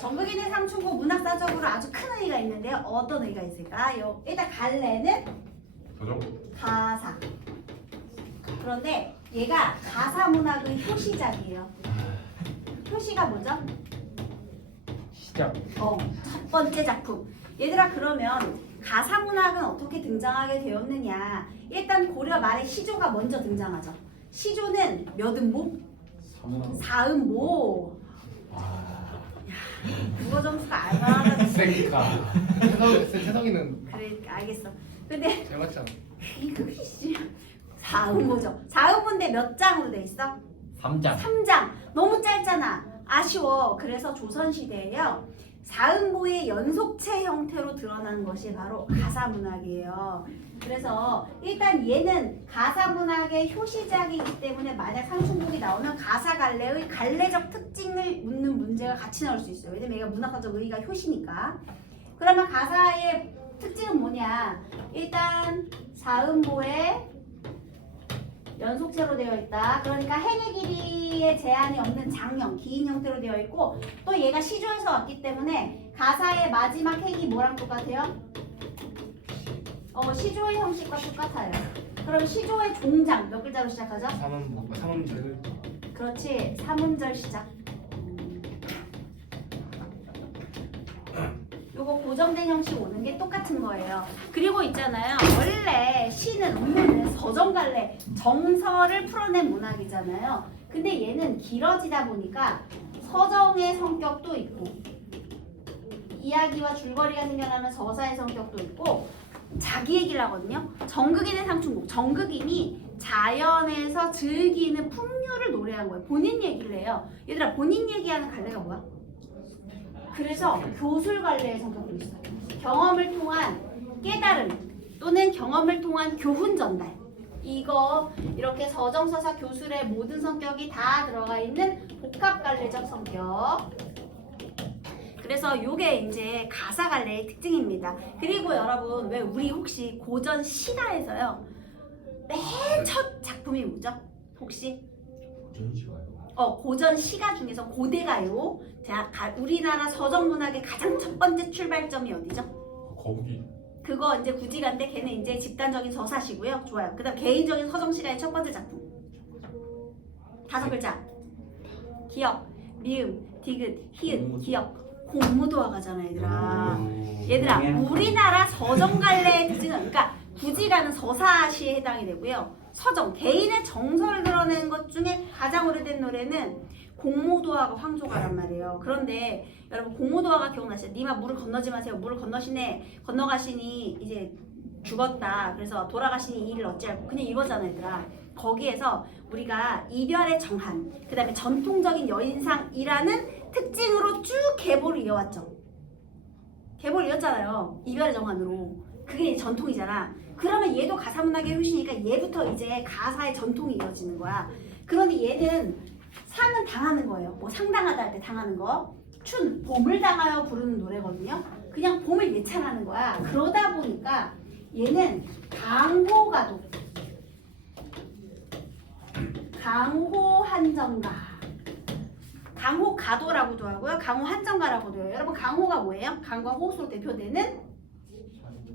정극인의 상충곡 문학사적으로 아주 큰 의의가 있는데요. 어떤 의의가 있을까요? 일단 갈래는 서정? 가사. 그런데 얘가 가사 문학의 효시작이에요. 효시가 뭐죠? 시작. 첫 번째 작품. 얘들아 그러면 가사 문학은 어떻게 등장하게 되었느냐? 일단 고려 말에 시조가 먼저 등장하죠. 시조는 몇 음보? 4음보. 국어 점수가 얼마나 셀카. 세성이는 그래 알겠어. 근데 잘 맞잖아. 이거 씨 4음보죠. 4음보인데 몇 장으로 돼 있어? 3장. 3장. 너무 짧잖아. 아쉬워. 그래서 조선시대에요. 4음보의 연속체 형태로 드러난 것이 바로 가사문학이에요. 그래서 일단 얘는 가사문학의 효시작이기 때문에 만약 상충곡이 나오면 가사갈래의 갈래적 특징을 묻는 문제가 같이 나올 수 있어요. 왜냐면 얘가 문학사적 의의가 효시니까. 그러면 가사의 특징은 뭐냐? 일단 4음보에 연속체로 되어 있다. 그러니까 행의 길이의 제한이 없는 장형, 기인 형태로 되어 있고 또 얘가 시조에서 왔기 때문에 가사의 마지막 행이 뭐랑 똑같아요? 시조의 형식과 똑같아요. 그럼 시조의 종장 몇 글자로 시작하죠? 삼음절. 그렇지. 3음절 시작. 요거 고정된 형식 오는 게 똑같은 거예요. 그리고 있잖아요. 원래 시는 원래는 서정갈래 정서를 풀어낸 문학이잖아요. 근데 얘는 길어지다 보니까 서정의 성격도 있고 이야기와 줄거리가 생겨나는 서사의 성격도 있고 자기 얘기를 하거든요. 정극인의 상충곡. 정극인이 자연에서 즐기는 풍류를 노래한 거예요. 본인 얘기를 해요. 얘들아 본인 얘기하는 갈래가 뭐야? 그래서 교술갈래의 성격도 있어요. 경험을 통한 깨달음 또는 경험을 통한 교훈 전달. 이거 이렇게 서정서사 교술의 모든 성격이 다 들어가 있는 복합갈래적 성격. 그래서 요게 이제 가사갈래의 특징입니다. 그리고 여러분 왜 우리 혹시 고전 시가에서요 맨 첫 작품이 뭐죠? 혹시? 고전 시가 중에서 고대가요. 우리나라 서정문학의 가장 첫 번째 출발점이 어디죠? 거북이. 그거 이제 구지가인데 걔는 이제 집단적인 서사시고요. 좋아요. 그다음 개인적인 서정시가의 첫 번째 작품. 5글자. 기역, 미음, 디귿, 히읗, 기역. 공무도화가잖아 얘들아. 얘들아 우리나라 서정갈래의 특징은 그러니까 구지가는 서사시에 해당이 되고요. 서정, 개인의 정서를 드러내는 것 중에 가장 오래된 노래는 공모도화가 황조가란 말이에요. 그런데 여러분 공모도화가 기억나시죠? 니마 물을 건너지 마세요. 물을 건너가시니 이제 죽었다. 그래서 돌아가시니 이를 어찌할꼬. 그냥 이거잖아 얘들아. 거기에서 우리가 이별의 정한, 그 다음에 전통적인 여인상이라는 특징으로 쭉 계보를 이어왔죠. 계보를 이었잖아요. 이별의 정한으로. 그게 전통이잖아. 그러면 얘도 가사문학의 효시니까 얘부터 이제 가사의 전통이 이어지는 거야. 그런데 얘는 상은 당하는 거예요. 뭐 상당하다 할 때 당하는 거. 춘, 봄을 당하여 부르는 노래거든요. 그냥 봄을 예찬하는 거야. 그러다 보니까 얘는 강호가도, 강호한정가, 강호가도라고도 하고요. 강호한정가라고도 해요. 여러분 강호가 뭐예요? 강과 호수로 대표되는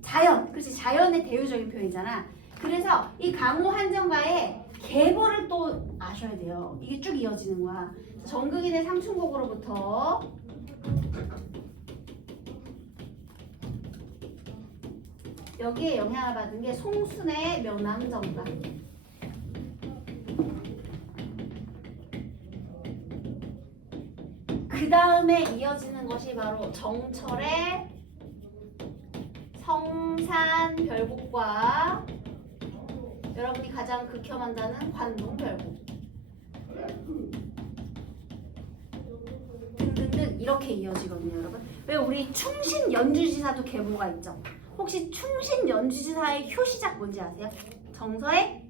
자연. 그렇지. 자연의 대표적인 표현이잖아. 그래서 이 강호한정가의 계보를 또 아셔야 돼요. 이게 쭉 이어지는 거야. 정극인의 상충곡으로부터 여기에 영향을 받은 게 송순의 명랑정가. 그 다음에 이어지는 것이 바로 정철의 성산별곡과 여러분이 가장 극혐한다는 관동별곡 등등등 이렇게 이어지거든요, 여러분. 왜 우리 충신연주지사도 계보가 있죠? 혹시 충신연주지사의 효시작 뭔지 아세요? 정서의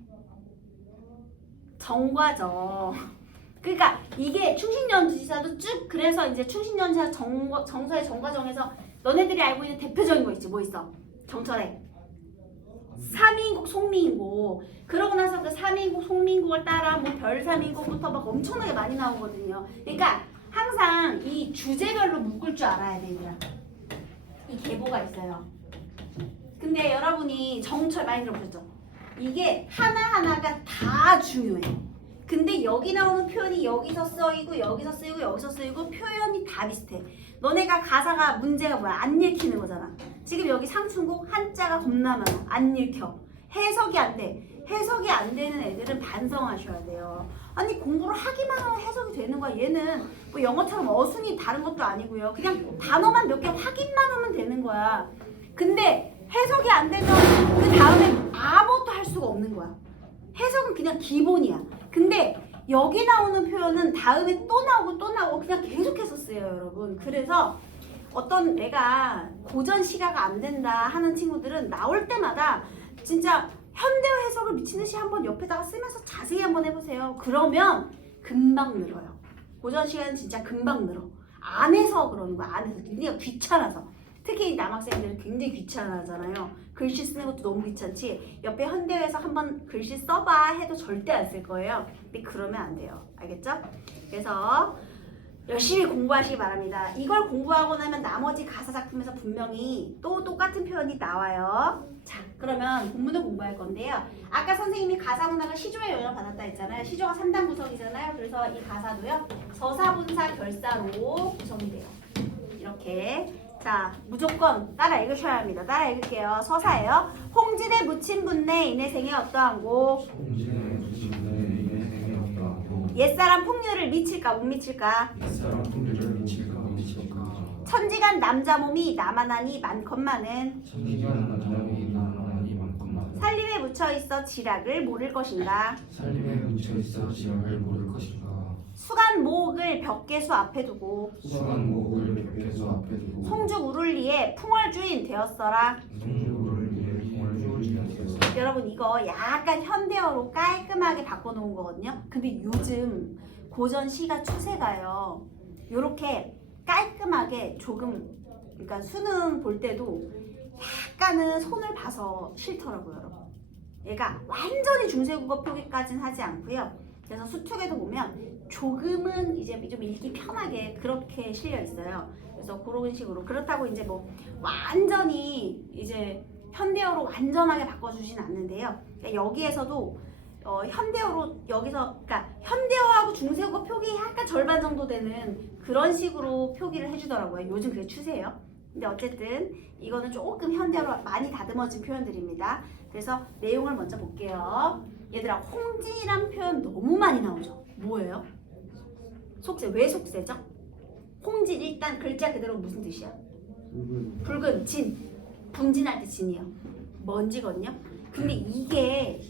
정과죠. 그러니까 이게 충신연주지사도 쭉 그래서 이제 충신연주지사 정서의 정과정에서 너네들이 알고 있는 대표적인 거 있지. 뭐 있어? 정철의 삼인곡, 송미인곡. 그러고 나서 그 삼인곡, 송미인곡을 따라 뭐 별삼인곡부터 막 엄청나게 많이 나오거든요. 그러니까 항상 이 주제별로 묶을 줄 알아야 돼, 얘들아. 이 계보가 있어요. 근데 여러분이 정철 많이 들어보셨죠? 이게 하나하나가 다 중요해. 근데 여기 나오는 표현이 여기서 쓰이고 여기서 쓰이고 여기서 쓰이고 표현이 다 비슷해. 너네가 가사가 문제가 뭐야? 안 읽히는 거잖아. 지금 여기 상충곡 한자가 겁나 많아. 안 읽혀. 해석이 안 돼. 해석이 안 되는 애들은 반성하셔야 돼요. 아니 공부를 하기만 하면 해석이 되는 거야. 얘는 뭐 영어처럼 어순이 다른 것도 아니고요. 그냥 단어만 몇 개 확인만 하면 되는 거야. 근데 해석이 안 되면 그 다음에 아무것도 할 수가 없는 거야. 해석은 그냥 기본이야. 근데 여기 나오는 표현은 다음에 또 나오고 또 나오고 그냥 계속해서 쓰여요, 여러분. 그래서 어떤 내가 고전 시가가 안 된다 하는 친구들은 나올 때마다 진짜 현대어 해석을 미친 듯이 한번 옆에다가 쓰면서 자세히 한번 해보세요. 그러면 금방 늘어요. 고전 시간은 진짜 금방 늘어. 안 해서 그러는 거야. 안 해서. 니가 귀찮아서. 특히 남학생들은 굉장히 귀찮아하잖아요. 글씨 쓰는 것도 너무 귀찮지. 옆에 현대어에서 한번 글씨 써봐 해도 절대 안 쓸 거예요. 근데 그러면 안 돼요. 알겠죠? 그래서 열심히 공부하시기 바랍니다. 이걸 공부하고 나면 나머지 가사 작품에서 분명히 또 똑같은 표현이 나와요. 자, 그러면 본문을 공부할 건데요. 아까 선생님이 가사 문학을 시조의 영향을 받았다 했잖아요. 시조가 3단 구성이잖아요. 그래서 이 가사도요. 서사분사 결사로 구성이 돼요. 이렇게. 자, 무조건 따라 읽으셔야 합니다. 따라 읽을게요. 서사예요. 홍진의 묻힌 분내 인해생에 어떠한고 옛사람 풍류를 미칠까 못 미칠까 천지간 남자 몸이 나만하니 많건만은 살림에 묻혀있어 지락을 모를 것인가 수간 목을 벽계수 앞에 두고 송죽 우룰리에 풍월주인 되었어라. 여러분 이거 약간 현대어로 깔끔하게 바꿔놓은 거거든요. 근데 요즘 고전 시가 추세가요. 요렇게 깔끔하게 조금 그러니까 수능 볼 때도 약간은 손을 봐서 싫더라고요, 여러분. 얘가 완전히 중세국어 표기까지는 하지 않고요. 그래서 수특에도 보면 조금은 이제 좀 읽기 편하게 그렇게 실려 있어요. 그래서 그런 식으로 그렇다고 이제 뭐 완전히 이제 현대어로 완전하게 바꿔주진 않는데요. 그러니까 여기에서도 현대어로 여기서 그러니까 현대어하고 중세국어 표기 약간 절반 정도 되는 그런 식으로 표기를 해주더라고요. 요즘 그게 추세예요. 근데 어쨌든 이거는 조금 현대어로 많이 다듬어진 표현들입니다. 그래서 내용을 먼저 볼게요. 얘들아, 홍진이란 표현 너무 많이 나오죠? 뭐예요? 속세. 왜 속세죠? 홍진 일단 글자 그대로 무슨 뜻이야? 붉은 진. 분진할 때 진이에요. 먼지거든요. 근데 이게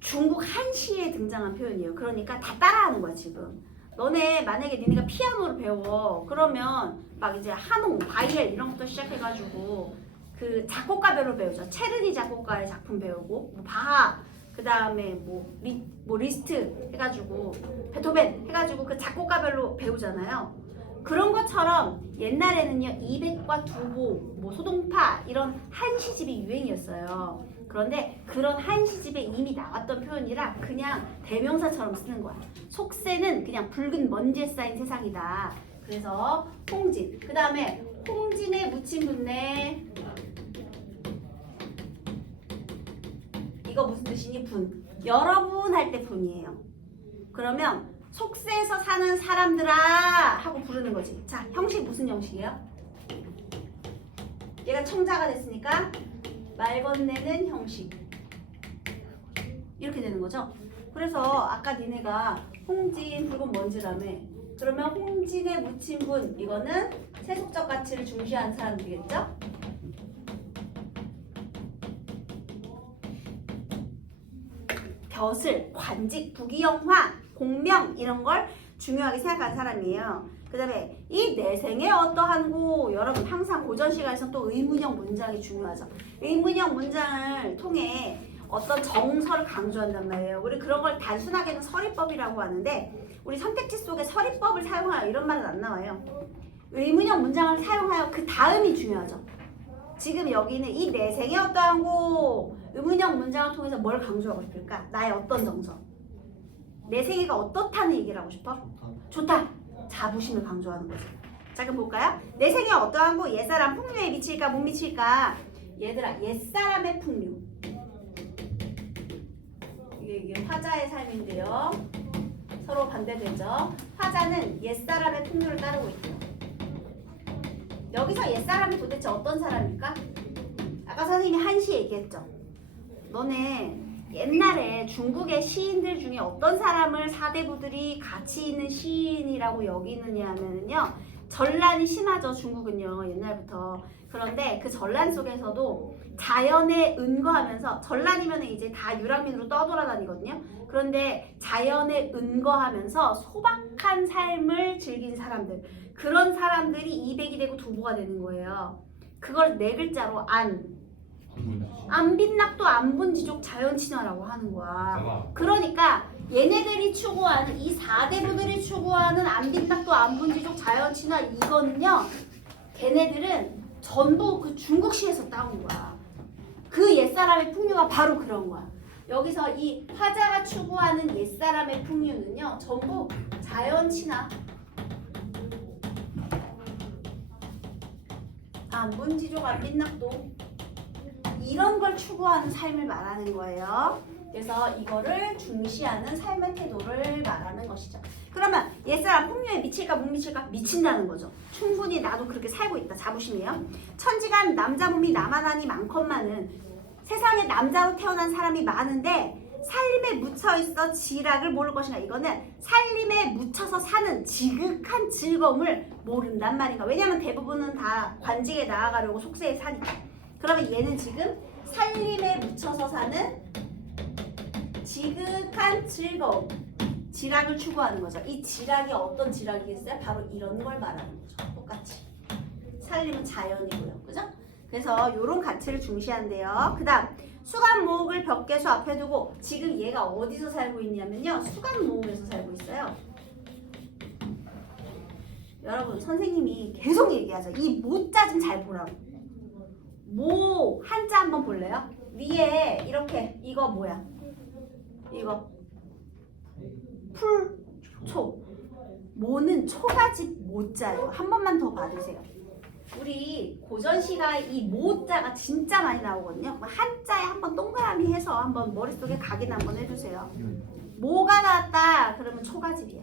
중국 한시에 등장한 표현이에요. 그러니까 다 따라하는 거야 지금. 너네 만약에 니네가 피아노를 배워 그러면 막 이제 한홍, 바이엘 이런 것도 시작해가지고 그 작곡가별로 배우죠. 체르니 작곡가의 작품 배우고 뭐 바하 그 다음에 뭐 리스트 해가지고 베토벤 해가지고 그 작곡가별로 배우잖아요. 그런 것처럼 옛날에는요 이백과 두보, 뭐 소동파 이런 한시집이 유행이었어요. 그런데 그런 한시집에 이미 나왔던 표현이라 그냥 대명사처럼 쓰는 거야. 속세는 그냥 붉은 먼지에 쌓인 세상이다. 그래서 홍진. 그 다음에 홍진에 묻힌 분내. 이거 무슨 뜻이니? 분. 여러분 할 때 분이에요. 그러면 속세에서 사는 사람들아 하고 부르는 거지. 자, 형식 무슨 형식이에요? 얘가 청자가 됐으니까 말 건네는 형식. 이렇게 되는 거죠. 그래서 아까 니네가 홍진 붉은 먼지라며. 그러면 홍진에 묻힌 분 이거는 세속적 가치를 중시하는 사람들이겠죠? 벼슬, 관직, 부귀영화, 공명 이런 걸 중요하게 생각하는 사람이에요. 그 다음에 이 내생에 어떠한고 여러분 항상 고전 시간에서 또 의문형 문장이 중요하죠. 의문형 문장을 통해 어떤 정서를 강조한단 말이에요. 우리 그런 걸 단순하게는 서리법이라고 하는데 우리 선택지 속에 서리법을 사용하여 이런 말은 안 나와요. 의문형 문장을 사용하여 그 다음이 중요하죠. 지금 여기는 이 내생에 어떠한고 의문형 문장을 통해서 뭘 강조하고 싶을까? 나의 어떤 정서? 내 생애가 어떻다는 얘기를 하고 싶어? 좋다. 자부심을 강조하는 거죠. 자, 그럼 볼까요? 내 생에 어떠한 고 옛사람 풍류에 미칠까 못 미칠까? 얘들아, 옛사람의 풍류. 이게 화자의 삶인데요. 서로 반대되죠. 화자는 옛사람의 풍류를 따르고 있대요. 여기서 옛사람이 도대체 어떤 사람일까? 아까 선생님이 한시 얘기했죠. 너네 옛날에 중국의 시인들 중에 어떤 사람을 사대부들이 가치 있는 시인이라고 여기느냐 하면요, 전란이 심하죠. 중국은요, 옛날부터. 그런데 그 전란 속에서도 자연에 은거하면서, 전란이면 이제 다 유랑민으로 떠돌아다니거든요. 그런데 자연에 은거하면서 소박한 삶을 즐긴 사람들, 그런 사람들이 이백이 되고 두보가 되는 거예요. 그걸 네 글자로 안빈낙도 안분지족 자연친화라고 하는 거야. 그러니까 얘네들이 추구하는, 이 4대부들이 추구하는 안빈낙도 안분지족 자연친화, 이거는요, 걔네들은 전부 그 중국시에서 따온 거야. 그 옛사람의 풍류가 바로 그런 거야. 여기서 이 화자가 추구하는 옛사람의 풍류는요, 전부 자연친화, 안분지족 안빈낙도, 이런 걸 추구하는 삶을 말하는 거예요. 그래서 이거를 중시하는 삶의 태도를 말하는 것이죠. 그러면 옛사람 풍류에 미칠까 못 미칠까? 미친다는 거죠. 충분히 나도 그렇게 살고 있다. 자부심이에요. 천지간 남자 몸이 남아나니 많건만은, 세상에 남자로 태어난 사람이 많은데 살림에 묻혀있어 지락을 모를 것인가. 이거는 살림에 묻혀서 사는 지극한 즐거움을 모른단 말인가. 왜냐면 대부분은 다 관직에 나아가려고 속세에 사니까. 그러면 얘는 지금 살림에 묻혀서 사는 지극한 즐거움, 지락을 추구하는 거죠. 이 지락이 어떤 지락이겠어요? 바로 이런 걸 말하는 거죠. 똑같이. 살림은 자연이고요. 그죠? 그래서 이런 가치를 중시한대요. 그 다음, 수간모옥을 벽계수 앞에 두고, 지금 얘가 어디서 살고 있냐면요, 수간모옥에서 살고 있어요. 여러분, 선생님이 계속 얘기하죠. 이 모자 좀 잘 보라고. 모 한자 한번 볼래요? 위에 이렇게, 이거 뭐야? 이거 풀초. 모는 초가집 모자예요. 한 번만 더 봐주세요. 우리 고전시가 이 모자가 진짜 많이 나오거든요. 한자에 한번 동그라미 해서 한번 머릿속에 각인 한번 해주세요. 모가 나왔다 그러면 초가집이야.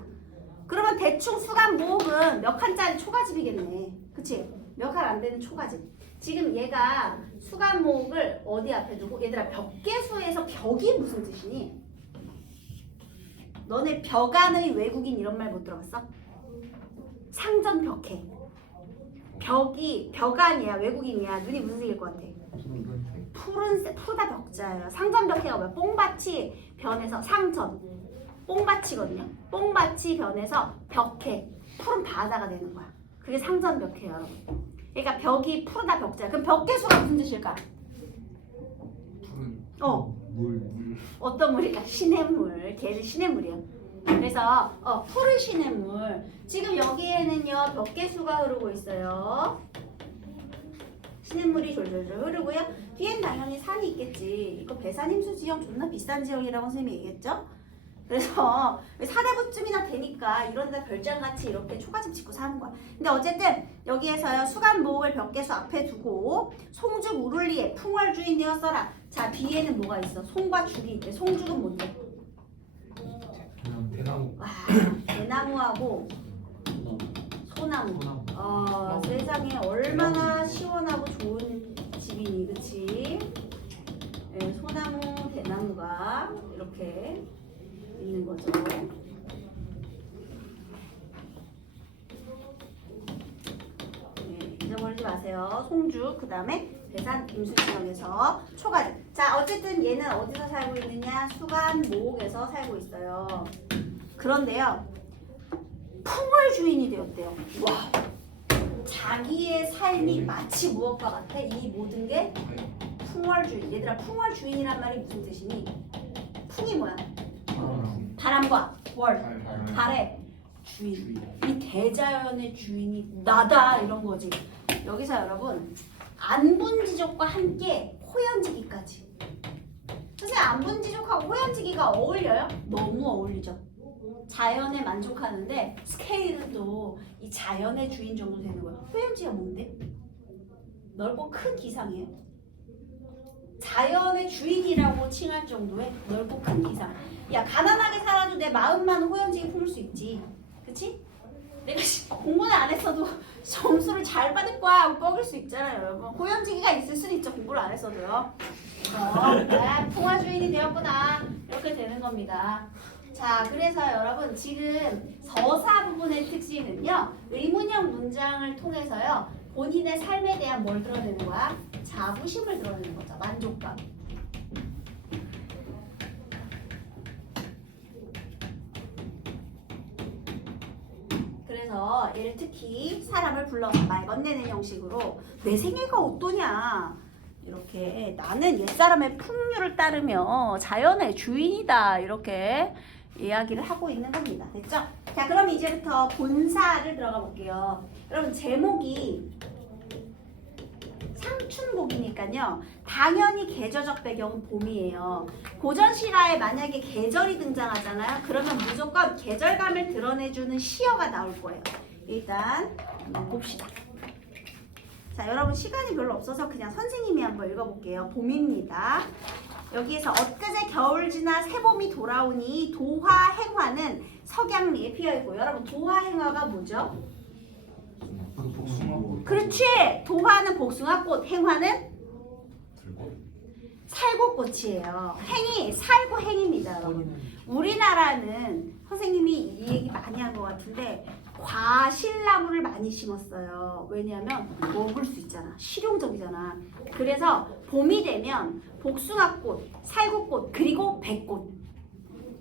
그러면 대충 수간 모옥은 몇 칸짜리 초가집이겠네. 그치? 몇 칸 안 되는 초가집. 지금 얘가 수간 모옥을 어디 앞에 두고, 얘들아, 벽계수에서 벽이 무슨 뜻이니? 너네 벽안의 외국인 이런 말 못 들어봤어? 상전벽해. 벽이 벽안이야, 외국인이야. 눈이 무슨 색일 것 같아? 푸른색, 푸르다 벽자예요. 상전벽해가 뭐야? 뽕밭이 변해서 상전, 뽕밭이거든요. 뽕밭이 변해서 벽해, 푸른 바다가 되는 거야. 그게 상전벽해요, 여러분. 그러니까 벽이 푸르다 벽자야. 그럼 벽계수가 무슨 뜻일까? 물. 어떤 물일까? 시냇물. 걔는 시냇물이에요. 그래서 푸른 시냇물. 지금 여기에는요, 벽계수가 흐르고 있어요. 시냇물이 졸졸졸 흐르고요. 뒤엔 당연히 산이 있겠지. 이거 배산 힘수 지형 존나 비싼 지형이라고 선생님이 얘기했죠? 그래서 사대부쯤이나 되니까 이런 데 별장같이 이렇게 초가집 짓고 사는 거야. 근데 어쨌든 여기에서요, 수간모옥을 벽계수 앞에 두고 송죽 우룰리에 풍월주인 되었어라. 자, 뒤에는 뭐가 있어? 송과 죽이 있대. 송죽은 뭔데? 대나무. 와, 대나무하고 소나무. 세상에 얼마나 시원하고 좋은 집이니, 그치? 네, 소나무, 대나무가 이렇게 있는 거죠. 네, 잊어버리지 마세요. 송주, 그 다음에 배산 김수 지역에서 초가집. 자, 어쨌든 얘는 어디서 살고 있느냐? 수간 모옥에서 살고 있어요. 그런데요, 풍월 주인이 되었대요. 와, 자기의 삶이 마치 무엇과 같아? 이 모든 게 풍월 주인. 얘들아, 풍월 주인이란 말이 무슨 뜻이니? 풍이 뭐야? 바람과 월, 달의 주인. 이 대자연의 주인이 나다, 이런 거지. 여기서 여러분, 안분지족과 함께 호연지기까지. 선생님, 안분지족하고 호연지기가 어울려요? 너무 어울리죠. 자연에 만족하는데 스케일은 또 이 자연의 주인 정도 되는 거예요. 휴양지가 뭔데? 넓고 큰 기상이에요. 자연의 주인이라고 칭할 정도의 넓고 큰 기상. 야, 가난하게 살아도 내 마음만 호연지게 품을 수 있지. 그치? 내가 공부는 안 했어도 점수를 잘 받을 거야 하고 뻐길 수 있잖아요, 여러분. 호연지기가 있을 수는 있죠, 공부를 안 했어도요. 풍화주인이 되었구나. 이렇게 되는 겁니다. 자, 그래서 여러분 지금 서사 부분의 특징은요. 의문형 문장을 통해서요. 본인의 삶에 대한 뭘 드러내는 거야? 자부심을 드러내는 거죠. 만족감. 그래서 얘를 특히 사람을 불러서 말 건네는 형식으로 내 생애가 어떠냐 이렇게 나는 옛사람의 풍류를 따르며 자연의 주인이다 이렇게 이야기를 하고 있는 겁니다. 됐죠? 자, 그럼 이제부터 본사를 들어가 볼게요. 여러분 제목이 상춘복이니까요. 당연히 계절적 배경은 봄이에요. 고전 실화에 만약에 계절이 등장하잖아요. 그러면 무조건 계절감을 드러내주는 시어가 나올 거예요. 일단 한번 봅시다. 자, 여러분 시간이 별로 없어서 그냥 선생님이 한번 읽어볼게요. 봄입니다. 여기에서 엊그제 겨울 지나 새봄이 돌아오니 도화 행화는 석양리에 피어있고 여러분 도화 행화가 뭐죠? 복숭아꽃. 그렇지! 도화는 복숭아꽃, 행화는 들고 살구꽃이에요. 행이 살구행입니다, 여러분. 우리나라는 선생님이 이 얘기 많이 한 것 같은데 과실나무를 많이 심었어요. 왜냐하면 먹을 수 있잖아. 실용적이잖아. 그래서 봄이 되면 복숭아꽃, 살구꽃, 그리고 배꽃.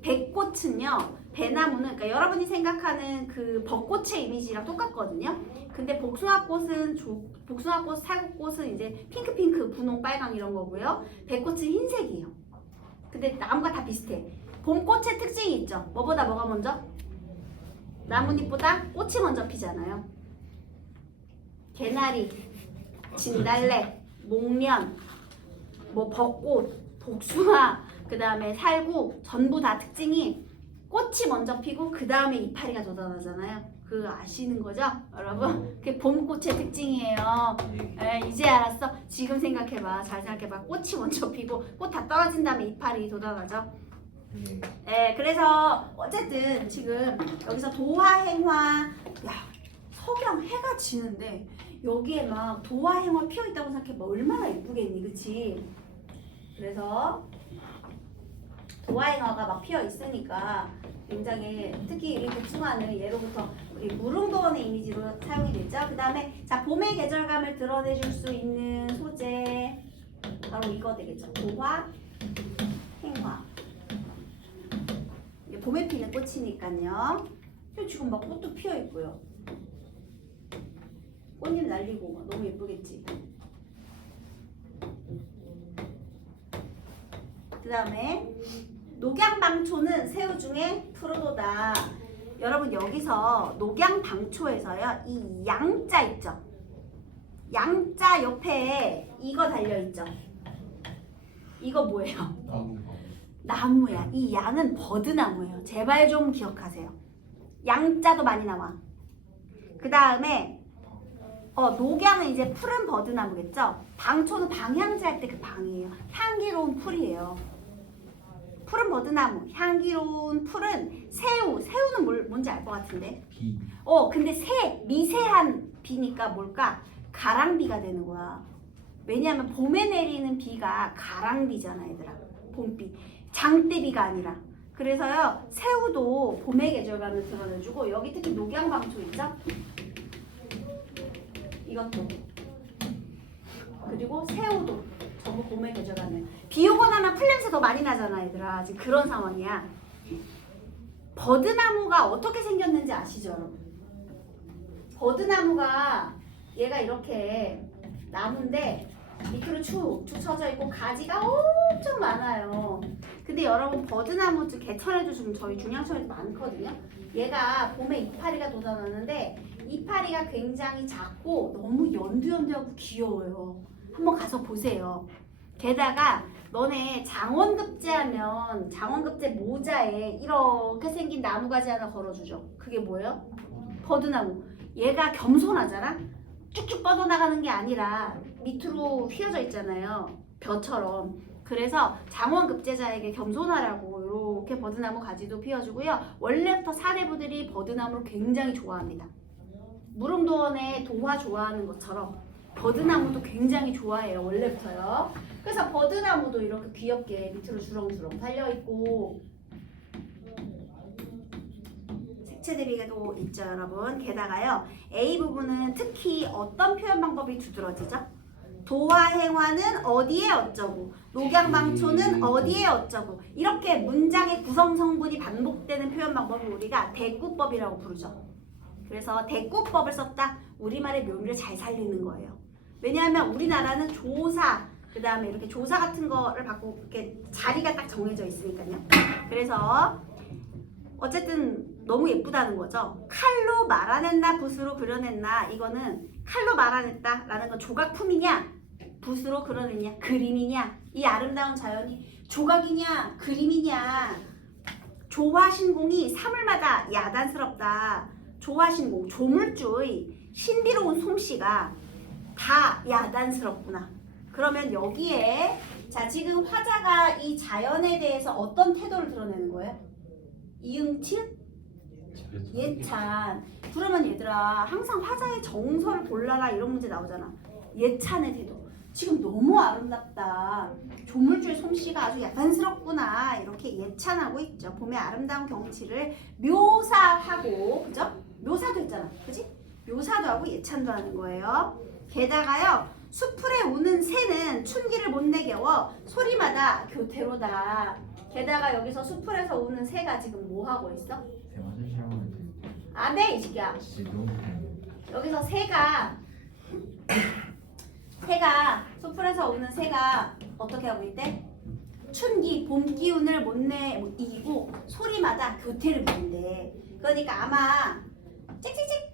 배꽃은요. 배나무는 그러니까 여러분이 생각하는 그 벚꽃의 이미지랑 똑같거든요. 근데 복숭아꽃은 복숭아꽃, 살구꽃은 이제 핑크핑크, 분홍, 빨강 이런 거고요. 배꽃은 흰색이에요. 근데 나무가 다 비슷해. 봄꽃의 특징이 있죠. 뭐보다 뭐가 먼저? 나뭇잎보다 꽃이 먼저 피잖아요. 개나리, 진달래, 목련, 뭐 벚꽃, 복숭아, 그 다음에 살구 전부 다 특징이 꽃이 먼저 피고 그 다음에 이파리가 돋아나잖아요. 그거 아시는 거죠, 여러분? 그게 봄꽃의 특징이에요. 이제 알았어? 지금 생각해봐. 잘 생각해봐. 꽃이 먼저 피고 꽃 다 떨어진 다음에 이파리 돋아나죠. 그래서 어쨌든 지금 여기서 도화행화, 야 석양 해가 지는데 여기에 막 도화행화 피어 있다고 생각해봐. 얼마나 예쁘겠니, 그치? 그래서 도화행화가 막 피어 있으니까 굉장히 특히 이 복숭아는 예로부터 우리 무릉도원의 이미지로 사용이 되죠. 그 다음에 자 봄의 계절감을 드러내줄 수 있는 소재 바로 이거 되겠죠. 도화, 행화. 이게 봄에 피는 꽃이니까요. 지금 막 꽃도 피어 있고요. 꽃잎 날리고 너무 예쁘겠지. 그 다음에 녹양방초는 새우 중에 푸르도다. 여러분 여기서 녹양방초에서요 이 양자 있죠? 양자 옆에 이거 달려있죠? 이거 뭐예요? 나무야. 이 양은 버드나무예요. 제발 좀 기억하세요. 양자도 많이 나와. 그 다음에 녹양은 이제 푸른 버드나무겠죠? 방초는 방향제 할 때 그 방이에요. 향기로운 풀이에요. 푸른 버드나무, 향기로운 풀은 새우. 새우는 뭔지 알 것 같은데? 비. 근데 미세한 비니까 뭘까? 가랑비가 되는 거야. 왜냐하면 봄에 내리는 비가 가랑비잖아, 얘들아. 봄비. 장대비가 아니라. 그래서요, 새우도 봄의 계절감을 드러내주고, 여기 특히 녹양방초 있죠? 이것도. 그리고 새우도 전부 봄의 계절감을. 비 오고 나면 풀냄새 더 많이 나잖아, 얘들아. 지금 그런 상황이야. 버드나무가 어떻게 생겼는지 아시죠, 여러분? 버드나무가 얘가 이렇게 나무인데 밑으로 축 쳐져 있고 가지가 엄청 많아요. 근데 여러분 버드나무 개천에도 지금 저희 중앙천에도 많거든요. 얘가 봄에 이파리가 돋아나는데 이파리가 굉장히 작고 너무 연두연두하고 귀여워요. 한번 가서 보세요. 게다가 너네 장원급제하면 장원급제 모자에 이렇게 생긴 나무가지 하나 걸어주죠. 그게 뭐예요? 버드나무. 얘가 겸손하잖아. 쭉쭉 뻗어나가는 게 아니라 밑으로 휘어져 있잖아요. 벼처럼. 그래서 장원급제자에게 겸손하라고 이렇게 버드나무 가지도 피워주고요. 원래부터 사대부들이 버드나무를 굉장히 좋아합니다. 무릉도원의 도화 좋아하는 것처럼 버드나무도 굉장히 좋아해요. 원래부터요. 그래서 버드나무도 이렇게 귀엽게 밑으로 주렁주렁 달려있고 색채 대비도 있죠, 여러분. 게다가요, A 부분은 특히 어떤 표현 방법이 두드러지죠? 도화행화는 어디에 어쩌고, 녹양방초는 어디에 어쩌고, 이렇게 문장의 구성 성분이 반복되는 표현 방법을 우리가 대꾸법이라고 부르죠. 그래서 대꾸법을 썼다. 우리말의 묘미를 잘 살리는 거예요. 왜냐하면 우리나라는 조사, 그 다음에 이렇게 조사 같은 거를 받고 이렇게 자리가 딱 정해져 있으니까요. 그래서 어쨌든 너무 예쁘다는 거죠. 칼로 말아냈나 붓으로 그려냈나, 이거는 칼로 말아냈다라는 건 조각품이냐 붓으로 그려냈냐 그림이냐, 이 아름다운 자연이 조각이냐 그림이냐. 조화신공이 사물마다 야단스럽다. 조화신공, 조물주의 신비로운 솜씨가 다 야단스럽구나. 그러면 여기에 자, 지금 화자가 이 자연에 대해서 어떤 태도를 드러내는 거예요? 이응치읓 예찬. 그러면 얘들아, 항상 화자의 정서를 골라라 이런 문제 나오잖아. 예찬의 태도. 지금 너무 아름답다. 조물주의 솜씨가 아주 야단스럽구나. 이렇게 예찬하고 있죠. 봄의 아름다운 경치를 묘사하고, 그죠? 묘사도 했잖아. 그지? 묘사도 하고 예찬도 하는 거예요. 게다가요, 수풀에 우는 새는 춘기를 못 내겨워 소리마다 교태로다. 게다가 여기서 수풀에서 우는 새가 지금 뭐 하고 있어? 대화를 싫어하면 돼. 안 돼, 이 새끼야. 진짜 너무 여기서 새가 수풀에서 우는 새가 어떻게 하고 있대? 춘기, 봄 기운을 못 이기고 소리마다 교태를 부른대. 그러니까 아마 찍찍찍.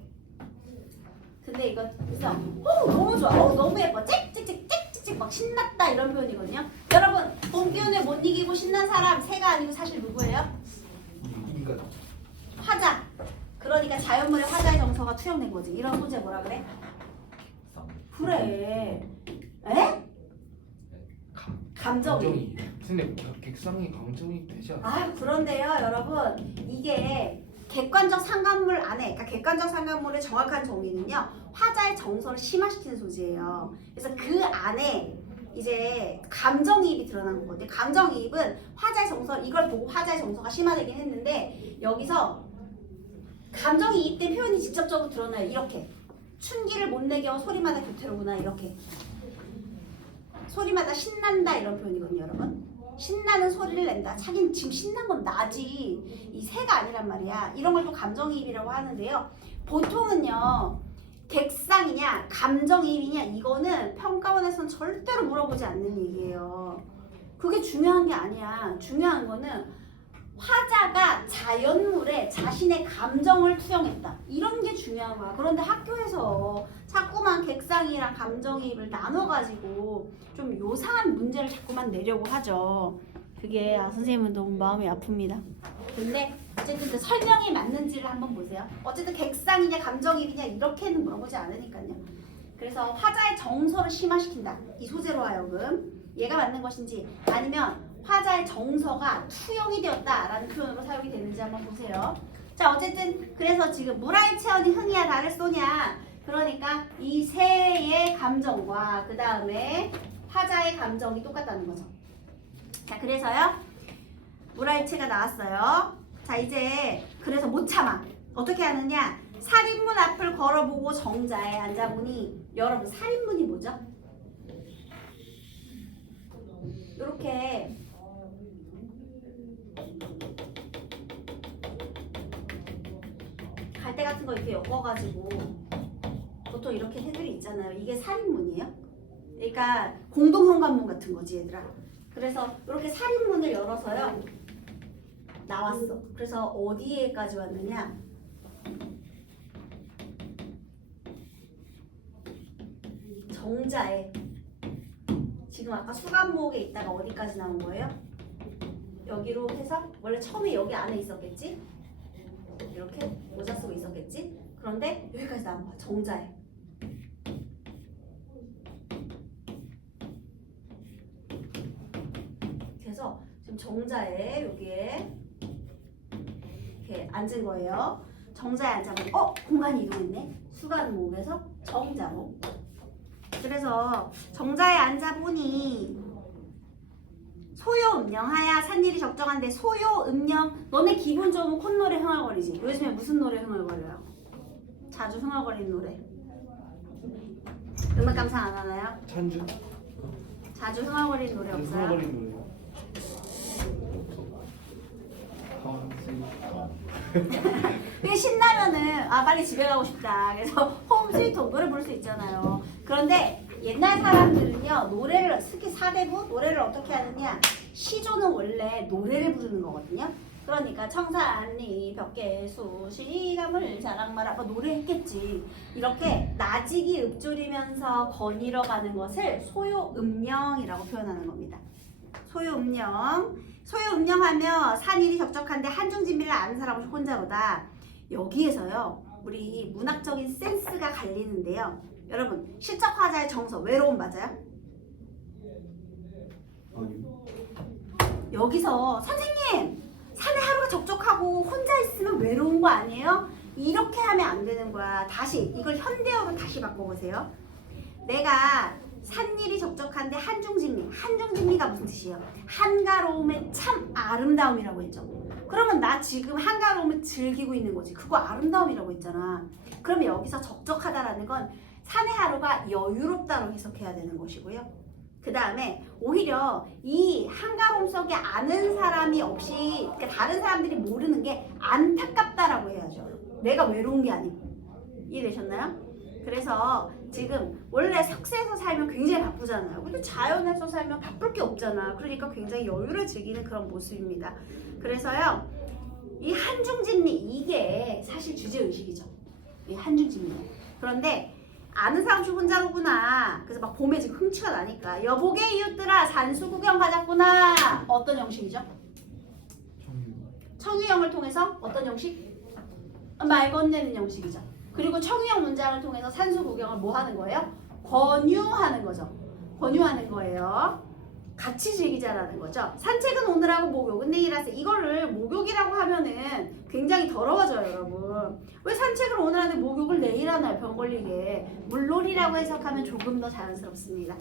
근데 이거 그래서 너무 좋아, 너무 예뻐, 찍찍찍 막 신났다 이런 표현이거든요. 여러분, 봄 기운을 못 이기고 신난 사람 새가 아니고 사실 누구예요? 인간. 화자. 그러니까 자연물의 화자의 정서가 투영된 거지. 이런 소재 뭐라 그래? 그래. 에? 감정이. 근데 객상이 감정이 되지 않아? 아, 그런데요, 여러분, 이게 객관적 상관물 안에, 그러니까 객관적 상관물의 정확한 정의는요, 화자의 정서를 심화시키는 소재예요. 그래서 그 안에 이제 감정이입이 드러난 거거든요. 감정이입은 화자의 정서, 이걸 보고 화자의 정서가 심화되긴 했는데, 여기서 감정이입된 표현이 직접적으로 드러나요. 이렇게. 춘기를 못 내겨 소리마다 교태로구나. 이렇게. 소리마다 신난다 이런 표현이거든요, 여러분. 신나는 소리를 낸다. 자긴 지금 신난 건 나지. 이 새가 아니란 말이야. 이런 걸 또 감정이입이라고 하는데요. 보통은요, 객상이냐 감정이입이냐 이거는 평가원에서는 절대로 물어보지 않는 얘기예요. 그게 중요한 게 아니야. 중요한 거는 화자가 자연물에 자신의 감정을 투영했다. 이런 게 중요한 거야. 그런데 학교에서 자꾸만 객상이랑 감정이입을 나눠가지고 좀 요상한 문제를 자꾸만 내려고 하죠. 그게 선생님은 너무 마음이 아픕니다. 근데 어쨌든 그 설명이 맞는지를 한번 보세요. 어쨌든 객상이냐 감정이입이냐 이렇게는 물어보지 않으니까요. 그래서 화자의 정서를 심화시킨다. 이 소재로 하여금 얘가 맞는 것인지 아니면 화자의 정서가 투영이 되었다라는 표현으로 사용이 되는지 한번 보세요. 자, 어쨌든 그래서 지금 무라이 체언이 흥이야 나를 쏘냐. 그러니까 이 새의 감정과 그 다음에 화자의 감정이 똑같다는 거죠. 자, 그래서요. 무라이체가 나왔어요. 자, 이제 그래서 못 참아. 어떻게 하느냐. 살인문 앞을 걸어보고 정자에 앉아보니, 여러분 살인문이 뭐죠? 이렇게 갈대 같은 거 이렇게 엮어가지고 보통 이렇게 해들이 있잖아요. 이게 살인문이에요. 그러니까 공동현관문 같은 거지, 얘들아. 그래서 이렇게 살인문을 열어서요 나왔어. 그래서 어디에까지 왔느냐? 정자에. 지금 지금 아까 수간목에 있다가 어디까지 나온 거예요? 여기로 해서 원래 처음에 여기 안에 있었겠지? 이렇게 모자 쓰고 있었겠지? 그런데 여기까지 나온 거야. 정자에. 그래서 지금 정자에 여기에 이렇게 앉은 거예요. 정자에 앉아보고 공간이 이동했네. 수간목에서 정자목. 그래서 정자에 앉아보니 소요 음령하야 산일이 적정한데 소요 음령 너네 기분 좋으면 콧노래 흥얼거리지. 요즘에 무슨 노래 흥얼거려요? 자주 흥얼거리는 노래. 음악 감상 안 하나요? 찬주? 자주 흥얼거리는 노래 없어요? 흥얼거리는 노래요. 그게 신나면은 빨리 집에 가고 싶다. 그래서 홈 스위트 홈 노래 부를 수 있잖아요. 그런데 옛날 사람들은요 노래를 특히 사대부 노래를 어떻게 하느냐 시조는 원래 노래를 부르는 거거든요. 그러니까 청산리 벽계수 시가물 자랑마라 노래했겠지. 이렇게 나지기 읊조리면서 거닐어 가는 것을 소요음령이라고 표현하는 겁니다. 소요음령. 소요음령하며 산일이 적적한데 한중진미를 아는 사람은 혼자로다. 여기에서요 우리 문학적인 센스가 갈리는데요. 여러분 시적화자의 정서 외로움 맞아요? 아니요. 여기서 선생님 산에 하루가 적적하고 혼자 있으면 외로운 거 아니에요? 이렇게 하면 안 되는 거야. 다시 이걸 현대어로 다시 바꿔보세요. 내가 산일이 적적한데 한중진미. 한중진미가 무슨 뜻이에요? 한가로움의 참 아름다움이라고 했죠. 그러면 나 지금 한가로움을 즐기고 있는 거지. 그거 아름다움이라고 했잖아. 그러면 여기서 적적하다라는 건 산의 하루가 여유롭다로 해석해야 되는 것이고요. 그 다음에 오히려 이 한가로움 속에 아는 사람이 없이 그러니까 다른 사람들이 모르는 게 안타깝다라고 해야죠. 내가 외로운 게 아니고. 이해되셨나요? 그래서 지금 원래 석세에서 살면 굉장히 바쁘잖아요. 근데 자연에서 살면 바쁠 게 없잖아. 그러니까 굉장히 여유를 즐기는 그런 모습입니다. 그래서요 이 한중진미 이게 사실 주제의식이죠. 이 한중진미. 그런데 아는 사람 중 혼자로구나. 그래서 막 봄에 지금 흥취가 나니까 여보게 이웃들아 산수 구경 가자꾸나. 어떤 형식이죠? 청유형을 통해서 어떤 형식? 말 건네는 형식이죠. 그리고 청유형 문장을 통해서 산수 구경을 뭐 하는 거예요? 권유하는 거죠. 권유하는 거예요. 같이 즐기자라는 거죠. 산책은 오늘하고 목욕은 내일하세. 이거를 목욕이라고 하면은 굉장히 더러워져요, 여러분. 왜 산책을 오늘 하는데 목욕을 내일 하나요? 병 걸리게. 물놀이라고 해석하면 조금 더 자연스럽습니다.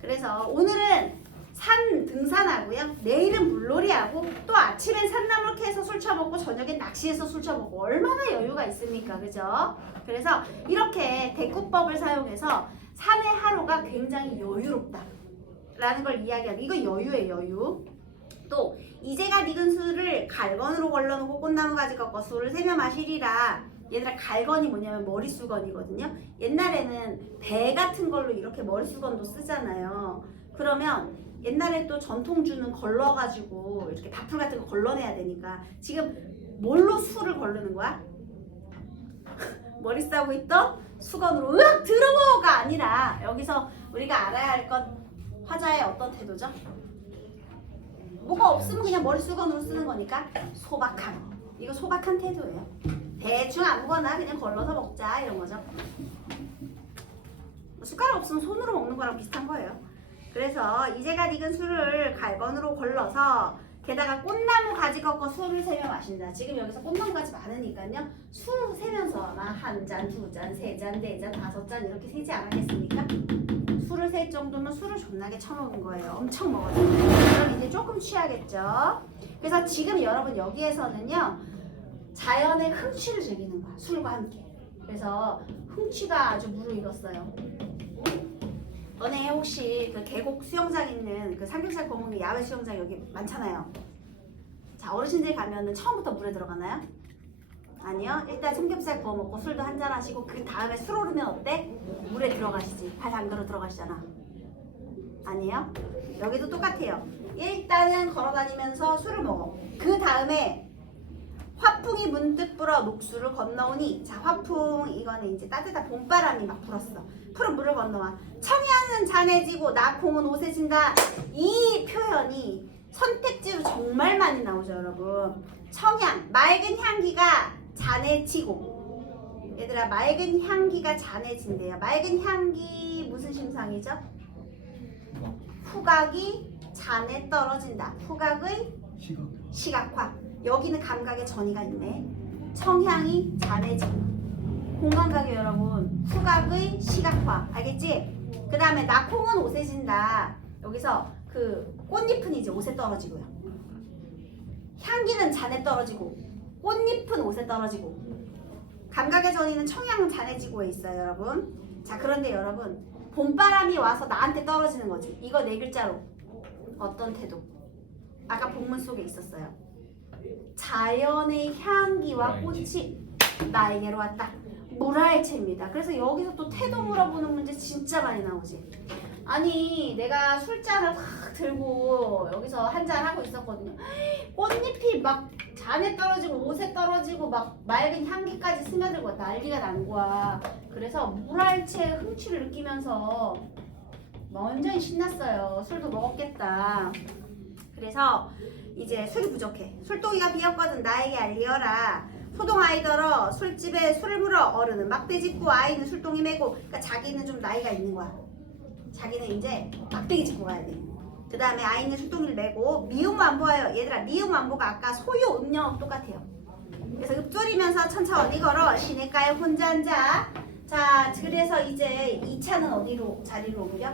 그래서 오늘은 산 등산하고요. 내일은 물놀이하고 또 아침엔 산나물 캐서 술 처먹고 저녁엔 낚시해서 술 처먹고 얼마나 여유가 있습니까? 그죠? 그래서 이렇게 대꾸법을 사용해서 산의 하루가 굉장히 여유롭다. 라는 걸 이야기하고 이거 여유예요. 여유. 또 이제가 익은 술을 갈건으로 걸러놓고 꽃나무 가지 꺾어 술을 세며 마시리라. 얘들아 갈건이 뭐냐면 머리수건이거든요. 옛날에는 배 같은 걸로 이렇게 머리수건도 쓰잖아요. 그러면 옛날에 또 전통주는 걸러가지고 이렇게 밥풀 같은 거 걸러내야 되니까 지금 뭘로 술을 걸르는 거야? 머리 싸고 있던 수건으로 으악 들어보가 아니라 여기서 우리가 알아야 할 건 화자의 어떤 태도죠? 뭐가 없으면 그냥 머리 수건으로 쓰는 거니까 소박함. 이거 소박한 태도예요. 대충 아무거나 그냥 걸러서 먹자 이런 거죠. 숟가락 없으면 손으로 먹는 거랑 비슷한 거예요. 그래서 이제가 익은 술을 갈건으로 걸러서 게다가 꽃나무 가지 꺾어 술을 세며 마신다. 지금 여기서 꽃나무 가지 많으니까요. 술 세면서 막 한 잔, 두 잔, 세 잔, 네 잔, 다섯 잔 이렇게 세지 않았겠습니까? 술을 셀 정도면 술을 존나게 처먹은 거예요. 엄청 먹었는데. 그럼 이제 조금 취하겠죠. 그래서 지금 여러분 여기에서는요. 자연의 흥취를 즐기는 거야. 술과 함께. 그래서 흥취가 아주 무르익었어요. 너네 혹시 그 계곡 수영장 있는 그 삼겹살 구워먹는 야외 수영장 여기 많잖아요. 자 어르신들 가면은 처음부터 물에 들어가나요? 아니요. 일단 삼겹살 구워 먹고 술도 한잔 하시고 그 다음에 술 오르면 어때? 물에 들어가시지. 발 담그러 들어가시잖아. 아니에요? 여기도 똑같아요. 일단은 걸어다니면서 술을 먹어. 그 다음에 화풍이 문득 불어 녹수를 건너오니. 자, 화풍 이거는 이제 따뜻한 봄바람이 막 불었어. 푸른 물을 건너와. 청양은 잔해지고 낙홍은 오세진다. 이 표현이 선택지로 정말 많이 나오죠, 여러분. 청양, 맑은 향기가 잔해지고. 얘들아, 맑은 향기가 잔해진대요. 맑은 향기 무슨 심상이죠? 후각이 잔에 떨어진다. 후각의 시각화. 여기는 감각의 전이가 있네. 청향이 잔해지고. 공감각이 여러분, 후각의 시각화. 알겠지? 그 다음에 낙홍은 옷에 진다. 여기서 그 꽃잎은 이제 옷에 떨어지고요. 향기는 잔에 떨어지고, 꽃잎은 옷에 떨어지고. 감각의 전이는 청향은 잔해지고에 있어요, 여러분. 자, 그런데 여러분, 봄바람이 와서 나한테 떨어지는 거지. 이거 네 글자로 어떤 태도? 아까 본문 속에 있었어요. 자연의 향기와 꽃이 나에게로 왔다. 물화일체입니다. 그래서 여기서 또 태도 물어보는 문제 진짜 많이 나오지. 아니, 내가 술잔을 확 들고 여기서 한잔 하고 있었거든요. 꽃잎이 막 잔에 떨어지고 옷에 떨어지고 막 맑은 향기까지 스며들고 난리가 난 거야. 그래서 물화일체의 흥취를 느끼면서 완전히 신났어요. 술도 먹었겠다. 그래서 이제 술이 부족해. 술동이가 비었거든 나에게 알리어라. 소동 아이더러 술집에 술을 물어. 어른은 막대 짚고 아이는 술동이 메고. 그러니까 자기는 좀 나이가 있는 거야. 자기는 이제 막대기 짚고 가야 돼. 그 다음에 아이는 술동이를 메고. 미음완보하여. 얘들아, 미음완보가 아까 소유 음력 똑같아요. 그래서 읊조리면서 천차 어디 걸어. 시냇가에 혼자 앉아. 자, 그래서 이제 2차는 어디로 자리를 옮겨?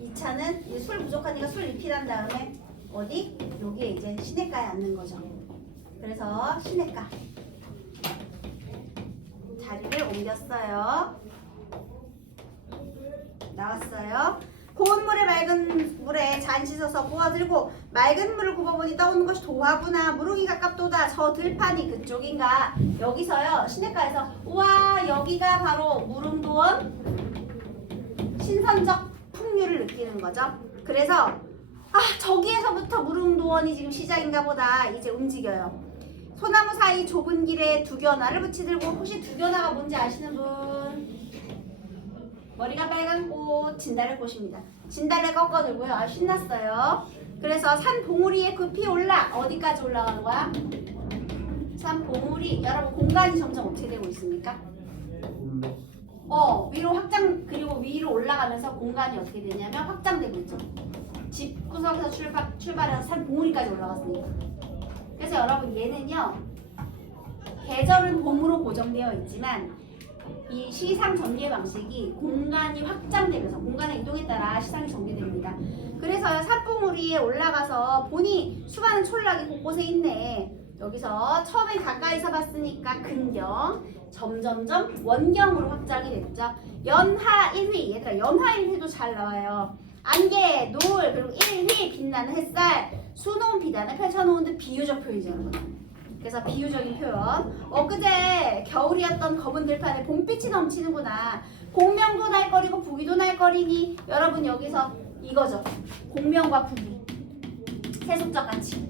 2차는 이제 술 부족하니까 술 리필한 다음에 어디? 여기에 이제 시냇가에 앉는 거죠. 그래서 시냇가 자리를 옮겼어요. 나왔어요. 고운 물에 맑은 물에 잔 씻어서 부어들고 맑은 물을 굽어보니 떠오는 것이 도화구나. 무릉이 가깝도다. 저 들판이 그쪽인가. 여기서요, 시냇가에서 우와, 여기가 바로 무릉도원. 신선적 풍류를 느끼는 거죠. 그래서 저기에서부터 무릉도원이 지금 시작인가 보다. 이제 움직여요. 소나무 사이 좁은 길에 두견화를 붙이들고. 혹시 두견화가 뭔지 아시는 분? 머리가 빨간 꽃, 진달래꽃입니다. 진달래 꺾어들고요. 아, 신났어요. 그래서 산 봉우리에 급히 올라. 어디까지 올라가는 거야? 산 봉우리. 여러분, 공간이 점점 어떻게 되고 있습니까? 위로 확장, 그리고 위로 올라가면서 공간이 어떻게 되냐면 확장되고 있죠. 집 구석에서 출발해서 산 봉우리까지 올라갔으니까. 그래서 여러분, 얘는요, 계절은 봄으로 고정되어 있지만 이 시상 전개 방식이 공간이 확장되면서 공간의 이동에 따라 시상이 전개됩니다. 그래서 산봉우리에 올라가서 보니 수많은 촌락이 곳곳에 있네. 여기서 처음에 가까이서 봤으니까 근경, 점점점 원경으로 확장이 됐죠. 연하 1휘, 얘들아, 연하 1휘도 잘 나와요. 안개, 노을, 그리고 1휘, 빛나는 햇살, 수놓은 비단을 펼쳐놓은 듯 비유적 표현이죠, 여러분. 그래서 비유적인 표현. 엊그제 겨울이었던 검은 들판에 봄빛이 넘치는구나. 공명도 날거리고 부기도 날거리니. 여러분, 여기서 이거죠. 공명과 부기. 세속적같이.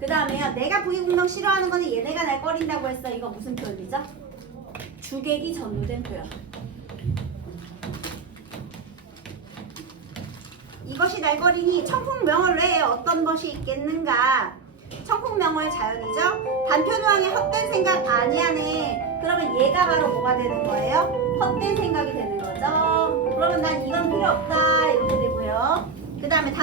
그 다음에요, 내가 부기 공명 싫어하는 거는 얘네가 날거린다고 했어. 이거 무슨 표현이죠? 주객이 전도된 표현. 이것이 날거리니 청풍명월 외에 어떤 것이 있겠는가. 청풍명월 자연이죠. 단표노항의 헛된 생각 아니하네. 그러면 얘가 바로 뭐가 되는 거예요? 헛된 생각이 되는 거죠. 그러면 난 이건 필요 없다 이렇게 되고요. 그 다음에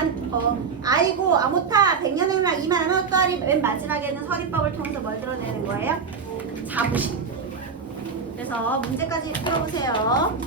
아이고 아모타 백년행랑 이만하면 또아리. 맨 마지막에는 서리법을 통해서 뭘 드러내는 거예요? 자부심. 그래서 문제까지 풀어보세요.